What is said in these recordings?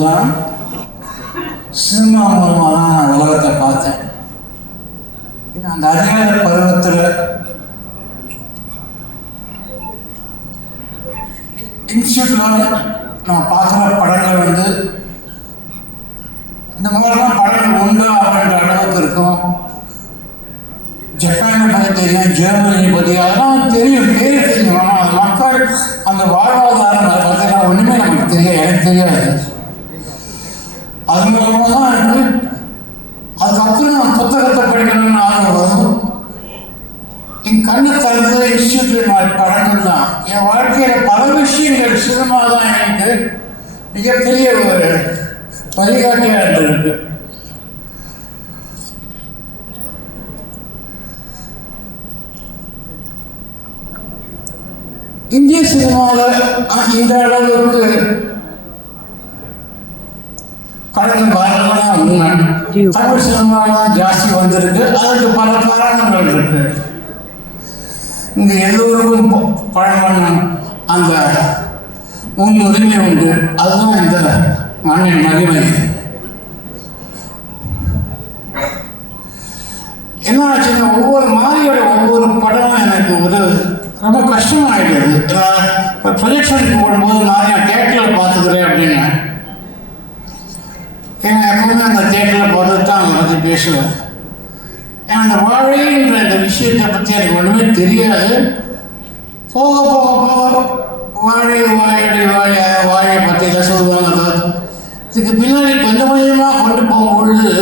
தான் சினிமா மூலமாக தான் நான் உலகத்தை பார்த்தேன். அந்த அறியாத பருவத்தில் இன்ஸ்டியூட்டில் நான் பார்க்குற படங்கள் வந்து இந்த மாதிரிலாம் படங்கள் உண்டா அப்படின்ற அளவுக்கு இருக்கும். ஜப்பானை பற்றி தெரியும், ஜெர்மனி பற்றி அதெல்லாம் தெரியும், பேர் தெரியும். ஆனால் மக்கள் அந்த வாழ்வாதாரம் அதை பற்றிலாம் ஒன்றுமே நமக்கு தெரியாது, எனக்கு தெரியாது. அது மூலமாக தான் இருக்கு. அதுக்கப்புறம் நான் புத்தகத்தை படிக்கணும்னு ஆர்வம் வரும். என் கண்ணு திறந்த இன்ஸ்டியூட்டில் படங்கள் தான். என் வாழ்க்கையில் பல விஷயங்கள் சினிமா தான் எனக்கு மிகப்பெரிய ஒரு வழிகாட்டியாக இருந்திருக்கு. இந்திய சினிமாவில் இந்த அளவுக்கு கடந்த காலங்களாக உண்மை தமிழ் சினிமாலாம் ஜாஸ்தி வந்திருக்கு. அதுக்கு பல காரணங்கள் இருக்கு. இங்கே எல்லோருக்கும் பழமன்னும் அந்த முன்னுரிமை உண்டு. அதுதான் இந்த மண்ணின் மகிமை. என்ன ஆச்சுன்னா ஒவ்வொரு மாதிரியோட ஒவ்வொரு படமும் எனக்கு ஒரு ரொம்ப கஷ்டமாயிடுது. ப்ரொஜெக்ஷனுக்கு போடும்போது நான் தேட்டரில் பார்த்துக்கிறேன் அப்படின்னு ஏன்னா எப்பவுமே அந்த தேட்டரில் பார்த்து தான் அதை பற்றி பேசுவேன். ஏன்னா அந்த வாழைன்ற இந்த விஷயத்தை பற்றி எனக்கு ஒன்றுமே தெரியாது. போக போக போக வாழை வாழை வாழை வாழை பற்றியெல்லாம் சொல்லுவாங்க. இதுக்கு பின்னாடி கொஞ்சம் கொஞ்சமாக கொண்டு போகும்பொழுது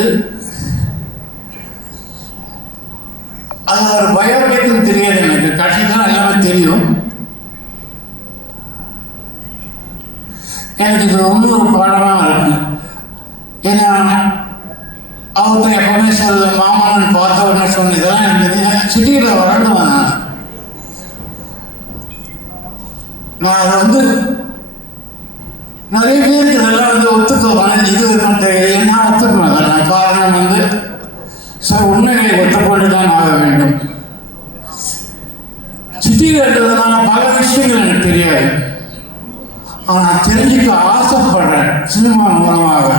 அது ஒரு பயோபிக்னு தெரியாது. எனக்கு கட்சி தான் எல்லாமே தெரியும். எனக்கு இது ரொம்ப ஒரு பாடமாக இருக்கு. ஏன்னா அவர்கிட்ட எப்பவுமே சொல்ல மாமன்னன் பார்த்தவன்னு சொன்னதெல்லாம் எனக்கு சிட்டியில் வளர்ந்துவாங்க. நான் அதை வந்து நிறைய பேருக்கு இதெல்லாம் வந்து ஒத்துக்குவேன். இது என்ன ஒத்துக்குவேன். நான் காரணம் வந்து சில உண்மைகளை ஒத்துக்கொண்டு தான் ஆக வேண்டும். சிட்டியில் இருக்கிறதுனால பல விஷயங்கள் எனக்கு தெரியாது. ஆனால் தெரிஞ்சுக்க ஆசைப்படுறேன் சினிமா மூலமாக.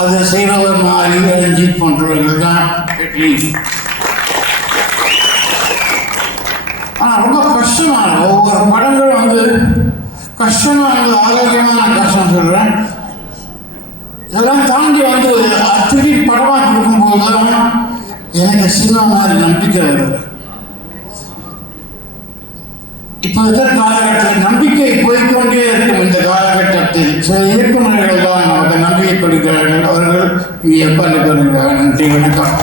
அதை செய்கிறவர் மாதிரி ரஞ்சித் போன்றவர்கள் தான். ஆனால் ரொம்ப கஷ்டமான ஒவ்வொரு படங்களும் வந்து கஷ்டமாக ஆரோக்கியமான கஷ்டம் சொல்கிறேன். இதெல்லாம் தாண்டி வந்து திருப்பி படமாக கொடுக்கும்போது தான் எனக்கு சினிமா மாதிரி நம்பிக்கை வருது. இப்போ இருக்கிற காலகட்டத்தில் நம்பிக்கை போய்கொண்டே இருக்கும். இந்த காலகட்டத்தில் சில இயக்குநர்கள் தான் நமக்கு நம்பிக்கை கொடுக்கிறார்கள். அவர்கள் இங்கே எப்போ நன்றி வணக்கம்.